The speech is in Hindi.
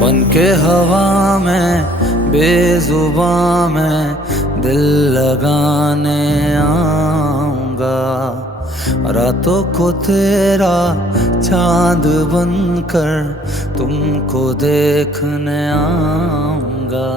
बन के हवा में बेजुबां में दिल लगाने आऊंगा। रातों को तेरा चांद बनकर तुमको देखने आऊंगा।